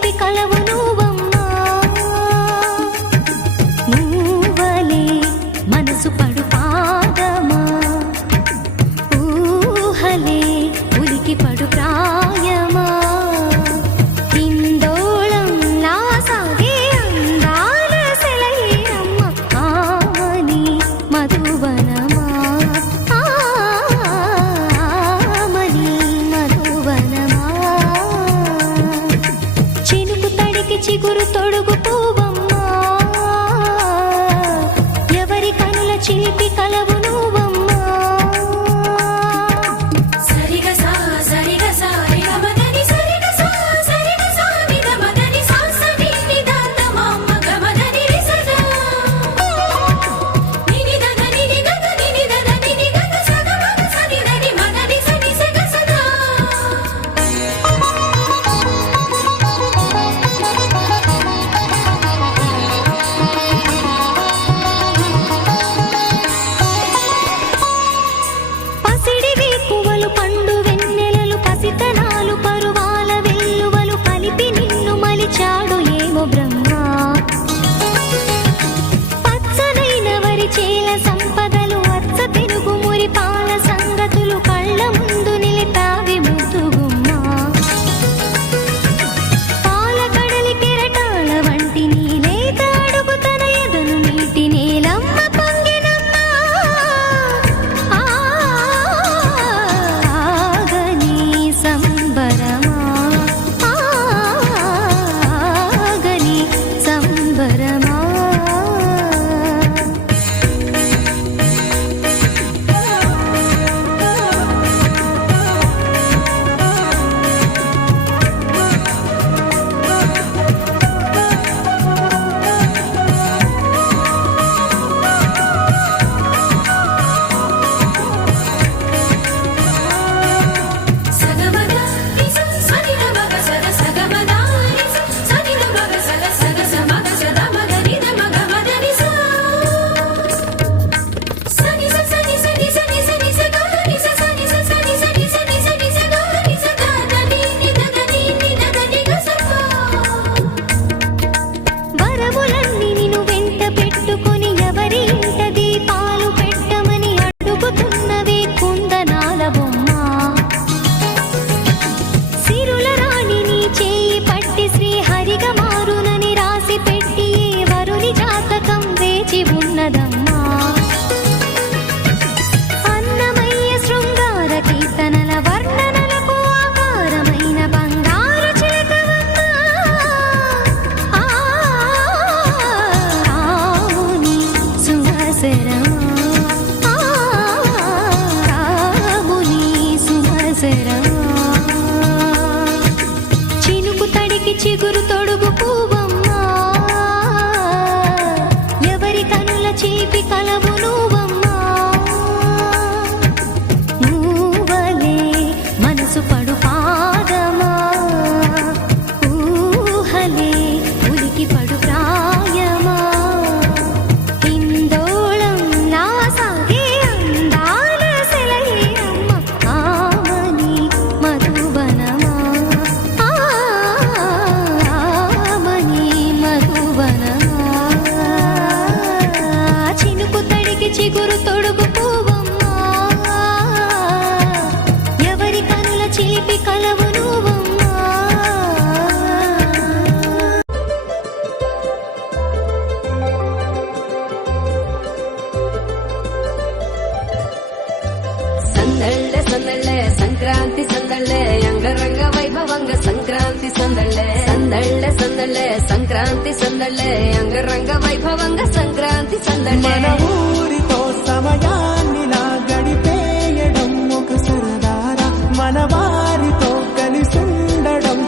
చిలిపి కలవు నువ్వమ్మా నువ్వలే మనసు పడు పాదమా ఊహలే ఉలికి పడు ప్రాయమా ఇందోళంలా సాగే అందాల సెలయేరమ్మ ఆమని మధువనమా ఆమని మధువనమా చినుకు తడికి చిగురు తొడుగు పువ్వమ్మా ఎవరి కనుల చిలిపి కలవు నువ్వమ్మా సరిగా సా సరిగా సా నిగమదని సరిగా సా సరిగా సా నిగమదని సా సని నిదాత మామ గమదని రిసదా నినిదన నినిగద నినిదన నినిగద సగమగ సనిదని మగని సని సగ సదా పసిడి వేకువలు పండు వెన్నెలలు పసితనాలు పరువాల వెల్లువలు కలిపి నిన్ను మలిచాడు ఏమో బ్రహ్మ పచ్చనైన వరి చేల సంపదలు అచ్చ తెలుగు మురి పాల సంగతులు కళ్ళ ముందు నిలిపావి ముద్దుగుమ్మ పాల కడలి కెరటాల వంటి నీలేత అడుగు తన ఎదను నీటి నేలమ్మ పొంగినమ్మ ఆగని సంబరమా ఆగని సంబరమా సగమగ నిస సని నమగ సద సగమగ నిస సని నమగ సద సగ సమగ సద మగ నిద మగ మద నిస సని స సని సని సని సని స గ నిస సని స సని సని సని సని స గ నిస ద ద ని ని ద ద ని ని ద ద ని గ స ప వరములన్నీ నిన్ను వెంట పెట్టుకొని ఎవరి ఇంట దీపాలు పెట్టమని అడుగుతున్నవే కుందనాల బొమ్మ సిరుల రాణి నీ చేయి పట్టి శ్రీహరిగా మారునని రాసి పెట్టి ఏ వరుని జాతకం వేచి ఉన్నదమ్మా అన్నమయ్య శృంగార కీర్తనల వర్ణనలకు ఆకారమైన బంగారు చిలకవమ్మ రాముని సుమసరమా రాముని సుమసరమా చినుకు తడికి చిగురు తొడుగు పువ్వమ్మా ఎవరి కనుల చిలిపి కలవు నువ్వమ్మా నువ్వలే మనసు పడు పాదమా ఊహలే ఉలికి పడు ప్రాయమా ఇందోళంలా సాగే అందాల సెలయేరమ్మ ఆమని మధువనమా ఆమని మధువనమా చినుకు తడికి చిగురు తొడుగు పువ్వమ్మా ఎవరి కనుల చిలిపి కలవు నువ్వమ్మా సందళ్ళే సందళ్ళే సంక్రాంతి సందళ్ళే అంగరంగ వైభవంగ సంక్రాంతి సందళ్ళే సందళ్ళే సందళ్ళే సంక్రాంతి సందళ్ళే అంగరంగ వైభవంగ సంక్రాంతి సందళ్ళే మన ఊరితో సమయాన్నిలా గడిపేయడం ఒక సరదారా మన వారితో కలిసుండడం